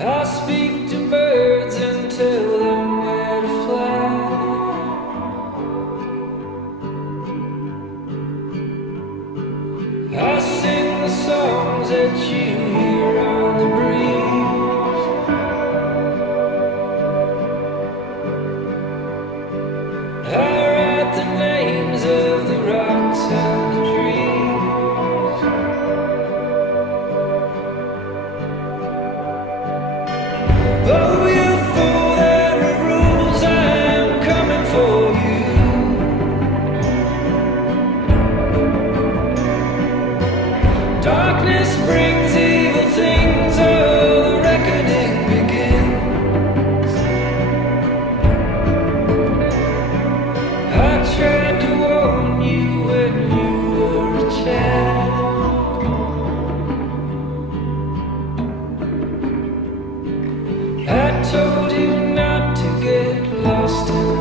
I speak to birds and tell them where to fly. I sing the songs that you hear on the breeze. I write the names of the rocks and the trees. Oh, you fool, there are rules, I'm coming for you. Darkness brings evil things, oh, the reckoning begins. I tried to warn you when you were a child. I told you not to get lost in